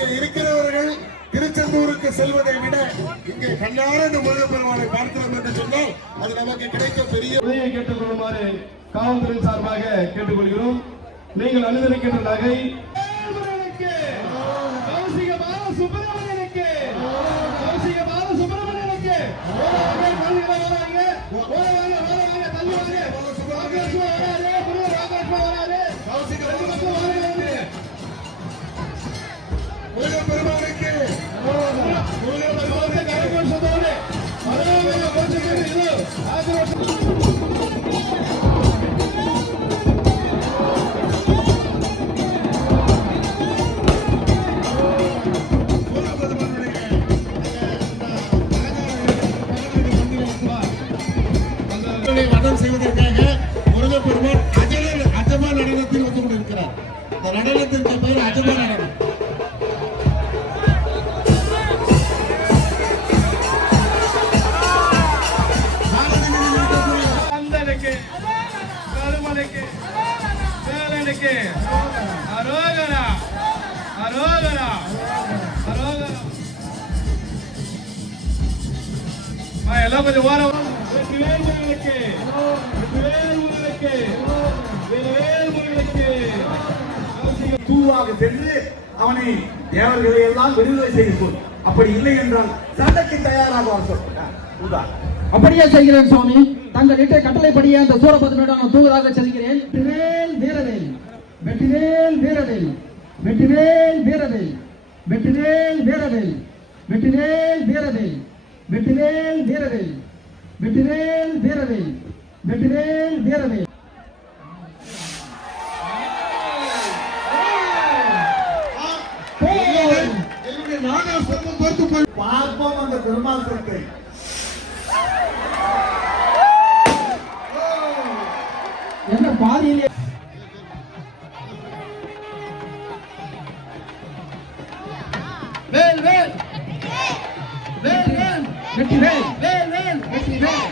இங்கே இருக்கிறவர்கள் திருச்செந்தூருக்கு செல்வதை விட இங்கே கண்ணார இந்த முருகப்பெருமானை பார்க்கிறோம் என்று சொன்னால் அது நமக்கு கிடைக்க பெரிய உதவியை கேட்டுக்கொள்ளுமாறு காவல்துறை சார்பாக கேட்டுக்கொள்கிறோம். நீங்கள் அனுமதிக்கின்ற நகை. சுப்பிரமணியனுக்கு, ನಡೀಲಿದ್ದಂತ ಪೈರು ಅಜಬೇ ನಡೆದ కరుమలకి దేవునికి అరోగర అరోగర అరోగర మా ఎలా కొంచెం వారం குருவாக சென்று அவனை தேவர்களை எல்லாம் விடுதலை செய்து சொல் அப்படி இல்லை என்றால் சண்டைக்கு தயாராக வர சொல்றார் அப்படியே செய்கிறேன் சுவாமி. தங்கள் இட்ட கட்டளைப்படியே அந்த சூரபத்மனிடம் நான் தூதராக செல்கிறேன். வெற்றிவேல் வீரவேல். வெற்றிவேல் வீரவேல். வெற்றிவேல் வீரவேல். வெற்றிவேல் வீரவேல். வெற்றிவேல் வீரவேல். வெற்றிவேல் வீரவேல். வெற்றிவேல் வீரவேல். வெற்றிவேல் வீரவேல். என்னுடைய நாகஸ்வரமும் தோற்று போய் பார்ப்போம் அந்த பெருமாசத்தை என்ன பாதியிலே வேல் வேல் வேல் வேல் வெற்றி வேல் வேல் வேல் வெற்றி வேல்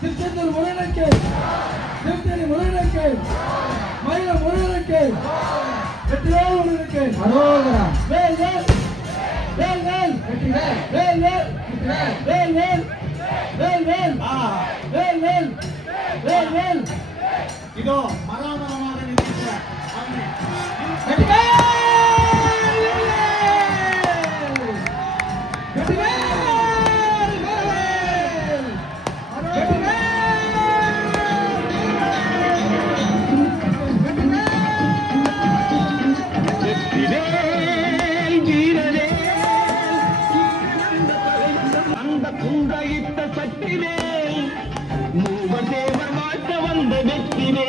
திருச்செந்தூர் முருகனுக்கு திருத்தணி முருகனுக்கு மயில முருகனுக்கு வெற்றி முருகனுக்கு அரோகரா வேல் வேல் வேல் வேல் வெற்றி வேல் வேல் வேல் வெற்றி வேல் வேல் வேல் வேல் வேல் ஆ வேல் வேல் வேல் வேல் இதோ மராமரமாக நிற்கிற அவனை வெற்றி வேல் தகித்த சக்தினே மூவர் தேவர் வாழ்த்த வந்த வெற்றினே